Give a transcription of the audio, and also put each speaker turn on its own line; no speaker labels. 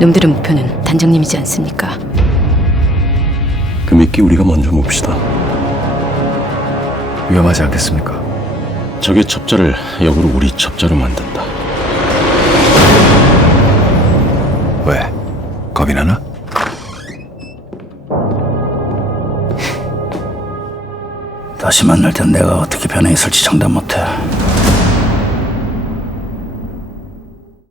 놈들의 목표는 단장님이지 않습니까?
그 미끼 우리가 먼저 봅시다.
위험하지 않겠습니까?
적의 첩자를 역으로 우리 첩자로 만든다.
왜? 겁이 나나?
다시 만날 땐 내가 어떻게 변해 있을지 장담 못해